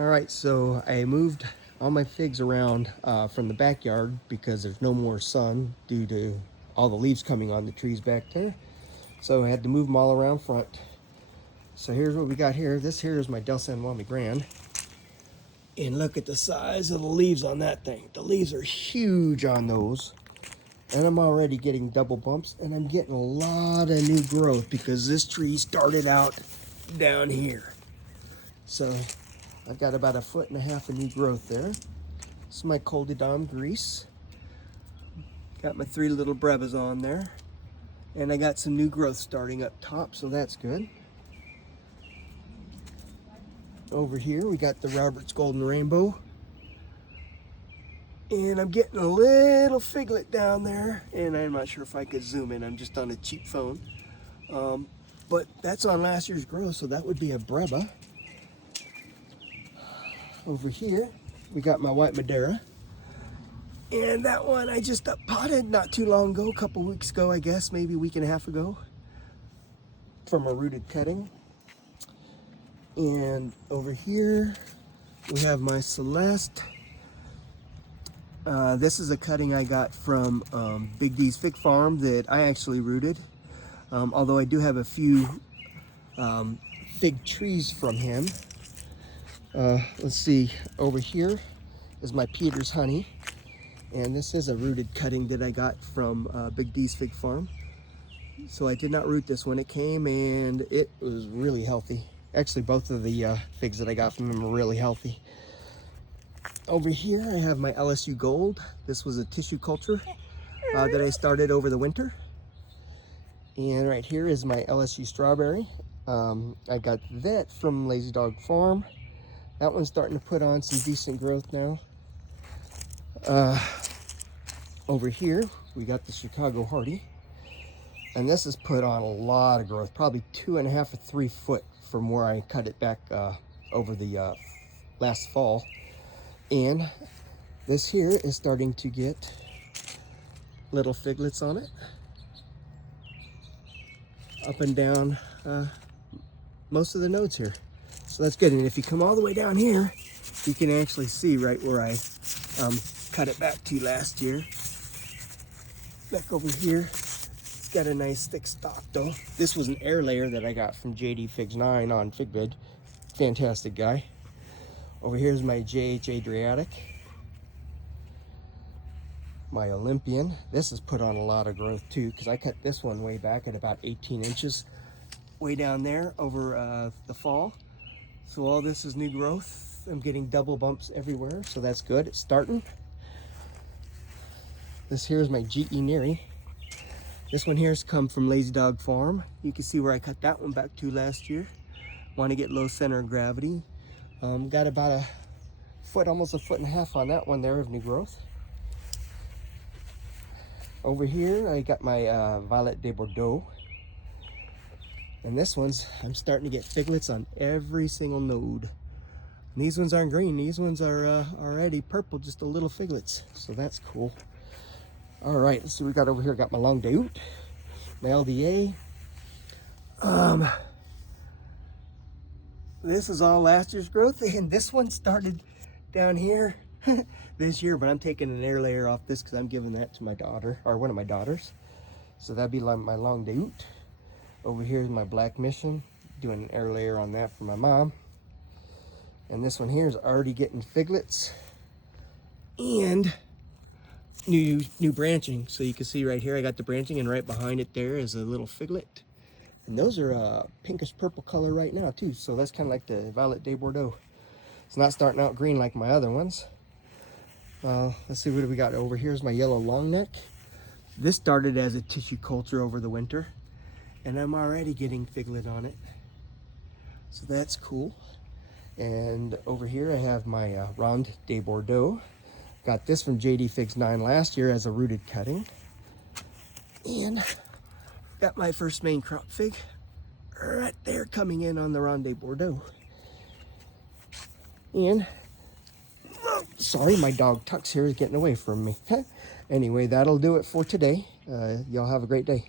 All right, so I moved all my figs around from the backyard because there's no more sun due to all the leaves coming on the trees back there. So I had to move them all around front. So here's what we got here. This here is my Del San Juan Grand. And look at the size of the leaves on that thing. The leaves are huge on those. And I'm already getting double bumps, and I'm getting a lot of new growth because this tree started out down here. So I've got about 1.5 feet of new growth there. This is my Coledodon grease. Got my 3 little brevas on there. And I got some new growth starting up top, so that's good. Over here we got the Robert's Golden Rainbow. And I'm getting a little figlet down there. And I'm not sure if I could zoom in, I'm just on a cheap phone. But that's on last year's growth, so that would be a breva. Over here, we got my white Madeira. And that one I just potted not too long ago, a couple weeks ago, I guess, maybe a week and a half ago, from a rooted cutting. And over here, we have my Celeste. This is a cutting I got from Big D's Fig Farm that I actually rooted. Although I do have a few fig trees from him. Let's see, over here is my Peter's Honey, and this is a rooted cutting that I got from Big D's Fig Farm. So I did not root this one. It came and it was really healthy. Actually, both of the figs that I got from him are really healthy. Over here I have my LSU Gold. This was a tissue culture that I started over the winter. And right here is my LSU Strawberry. I got that from Lazy Dog Farm. That one's starting to put on some decent growth now. Over here, we got the Chicago Hardy. And this has put on a lot of growth, probably 2.5 or 3 foot from where I cut it back over the last fall. And this here is starting to get little figlets on it. Up and down most of the nodes here. So that's good. And if you come all the way down here, you can actually see right where I cut it back to last year. Back over here, it's got a nice thick stalk though. This was an air layer that I got from JD Figs 9 on Figbid. Fantastic guy. Over here is my JH Adriatic. My Olympian. This has put on a lot of growth too, because I cut this one way back at about 18 inches. Way down there over the fall. So all this is new growth. I'm getting double bumps everywhere, so that's good. It's starting. This here is my GE Neri. This one here has come from Lazy Dog Farm. You can see where I cut that one back to last year. Want to get low center of gravity. Got about 1 foot, almost 1.5 feet on that one there of new growth. Over here, I got my Violet de Bordeaux. And this one's, I'm starting to get figlets on every single node. And these ones aren't green, these ones are already purple, just a little figlets. So that's cool. All right, let's see what we got over here. Got my Long Daout, my LDA. This is all last year's growth, and this one started down here this year, but I'm taking an air layer off this because I'm giving that to my daughter, or one of my daughters. So that'd be like my Long Daout. Over here is my Black Mission, doing an air layer on that for my mom. And this one here is already getting figlets and new branching. So you can see right here, I got the branching, and right behind it there is a little figlet. And those are a pinkish purple color right now too. So that's kind of like the Violet de Bordeaux. It's not starting out green like my other ones. Let's see what we got over here. Is my yellow long neck. This started as a tissue culture over the winter, and I'm already getting figlet on it. So that's cool. And over here I have my Ronde de Bordeaux. Got this from JD Figs 9 last year as a rooted cutting. And got my first main crop fig right there coming in on the Ronde de Bordeaux. And, oh, sorry, my dog Tux here is getting away from me. Anyway, that'll do it for today. Y'all have a great day.